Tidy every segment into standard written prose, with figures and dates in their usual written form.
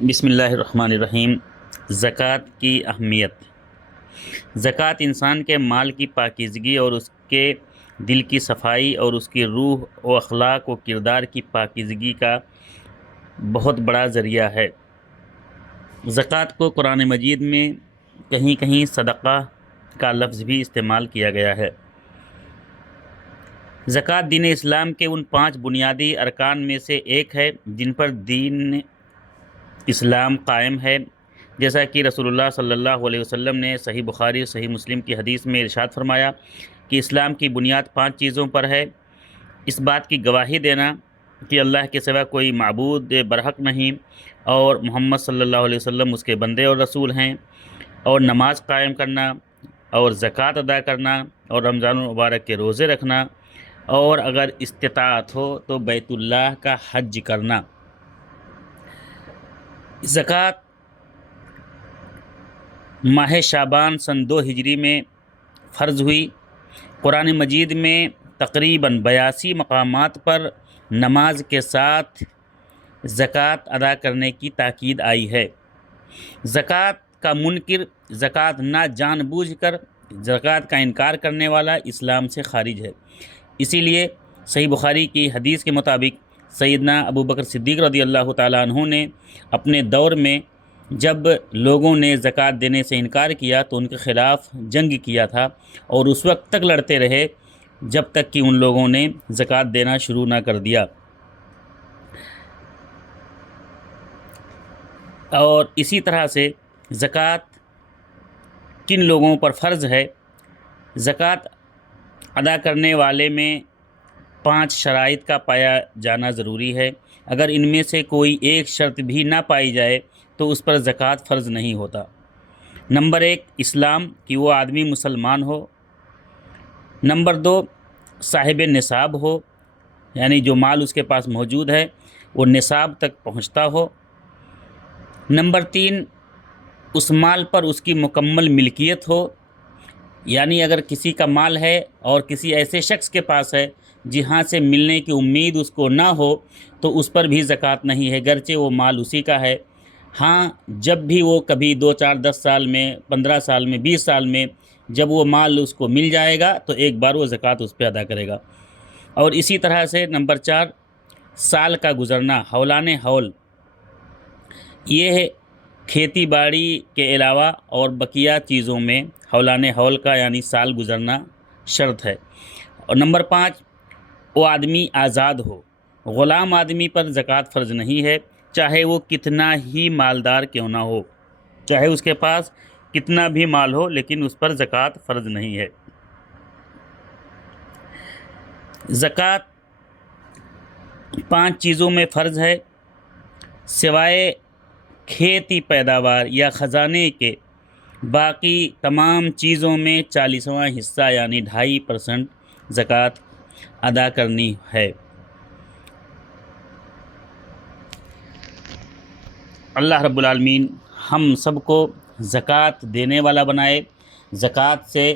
بسم اللہ الرحمن الرحیم۔ زکوٰۃ کی اہمیت۔ زکوٰۃ انسان کے مال کی پاکیزگی اور اس کے دل کی صفائی اور اس کی روح و اخلاق و کردار کی پاکیزگی کا بہت بڑا ذریعہ ہے۔ زکوٰۃ کو قرآن مجید میں کہیں کہیں صدقہ کا لفظ بھی استعمال کیا گیا ہے۔ زکوٰۃ دین اسلام کے ان 5 بنیادی ارکان میں سے ایک ہے جن پر دین اسلام قائم ہے، جیسا کہ رسول اللہ صلی اللہ علیہ وسلم نے صحیح بخاری اور صحیح مسلم کی حدیث میں ارشاد فرمایا کہ اسلام کی بنیاد 5 چیزوں پر ہے۔ اس بات کی گواہی دینا کہ اللہ کے سوا کوئی معبود برحق نہیں اور محمد صلی اللہ علیہ وسلم اس کے بندے اور رسول ہیں، اور نماز قائم کرنا اور زکوٰۃ ادا کرنا اور رمضان المبارک کے روزے رکھنا، اور اگر استطاعت ہو تو بیت اللہ کا حج کرنا۔ زکوٰۃ ماہ شعبان سن 2 ہجری میں فرض ہوئی۔ قرآن مجید میں تقریباً 82 مقامات پر نماز کے ساتھ زکوٰۃ ادا کرنے کی تاکید آئی ہے۔ زکوٰۃ کا منکر، زکوٰۃ نہ جان بوجھ کر زکوٰۃ کا انکار کرنے والا اسلام سے خارج ہے۔ اسی لیے صحیح بخاری کی حدیث کے مطابق سیدنا ابو بکر صدیق رضی اللہ تعالیٰ عنہ نے اپنے دور میں جب لوگوں نے زکوٰۃ دینے سے انکار کیا تو ان کے خلاف جنگ کیا تھا، اور اس وقت تک لڑتے رہے جب تک کہ ان لوگوں نے زکوٰۃ دینا شروع نہ کر دیا۔ اور اسی طرح سے زکوٰۃ کن لوگوں پر فرض ہے؟ زکوٰۃ ادا کرنے والے میں 5 شرائط کا پایا جانا ضروری ہے۔ اگر ان میں سے کوئی ایک شرط بھی نہ پائی جائے تو اس پر زکوٰۃ فرض نہیں ہوتا۔ نمبر 1 اسلام، کہ وہ آدمی مسلمان ہو۔ نمبر 2 صاحب نصاب ہو، یعنی جو مال اس کے پاس موجود ہے وہ نصاب تک پہنچتا ہو۔ نمبر 3 اس مال پر اس کی مکمل ملکیت ہو، یعنی اگر کسی کا مال ہے اور کسی ایسے شخص کے پاس ہے جہاں سے ملنے کی امید اس کو نہ ہو تو اس پر بھی زکوٰۃ نہیں ہے، گرچہ وہ مال اسی کا ہے۔ ہاں، جب بھی وہ کبھی 2 4 10 سال میں، 15 سال میں، 20 سال میں جب وہ مال اس کو مل جائے گا تو ایک بار وہ زکوٰۃ اس پہ ادا کرے گا۔ اور اسی طرح سے نمبر 4 سال کا گزرنا، حولان حول، یہ ہے کھیتی باڑی کے علاوہ اور بقیہ چیزوں میں حولان حول کا یعنی سال گزرنا شرط ہے۔ اور نمبر 5 وہ آدمی آزاد ہو۔ غلام آدمی پر زکوٰۃ فرض نہیں ہے، چاہے وہ کتنا ہی مالدار کیوں نہ ہو، چاہے اس کے پاس کتنا بھی مال ہو، لیکن اس پر زکوٰۃ فرض نہیں ہے۔ زکوٰۃ 5 چیزوں میں فرض ہے، سوائے کھیتی پیداوار یا خزانے کے باقی تمام چیزوں میں 40واں حصہ یعنی 2.5% زکوٰۃ ادا کرنی ہے۔ اللہ رب العالمین ہم سب کو زکوٰۃ دینے والا بنائے۔ زکوٰۃ سے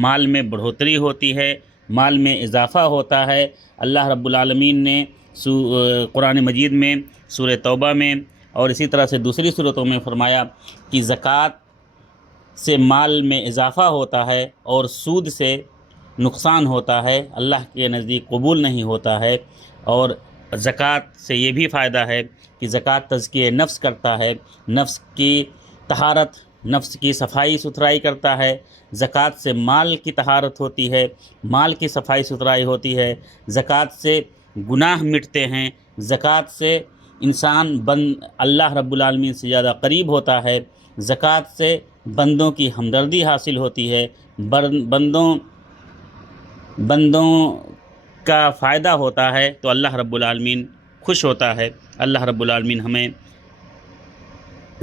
مال میں بڑھوتری ہوتی ہے، مال میں اضافہ ہوتا ہے۔ اللہ رب العالمین نے قرآن مجید میں سورہ توبہ میں اور اسی طرح سے دوسری صورتوں میں فرمایا کہ زکوٰۃ سے مال میں اضافہ ہوتا ہے اور سود سے نقصان ہوتا ہے، اللہ کے نزدیک قبول نہیں ہوتا ہے۔ اور زکوٰۃ سے یہ بھی فائدہ ہے کہ زکوٰۃ تزکیہ نفس کرتا ہے، نفس کی طہارت، نفس کی صفائی ستھرائی کرتا ہے۔ زکوٰۃ سے مال کی طہارت ہوتی ہے، مال کی صفائی ستھرائی ہوتی ہے۔ زکوٰۃ سے گناہ مٹتے ہیں، زکوٰۃ سے انسان اللہ رب العالمین سے زیادہ قریب ہوتا ہے۔ زکوٰۃ سے بندوں کی ہمدردی حاصل ہوتی ہے، بندوں کا فائدہ ہوتا ہے، تو اللہ رب العالمین خوش ہوتا ہے۔ اللہ رب العالمین ہمیں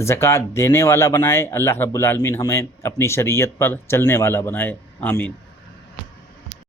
زکوٰۃ دینے والا بنائے، اللہ رب العالمین ہمیں اپنی شریعت پر چلنے والا بنائے، آمین۔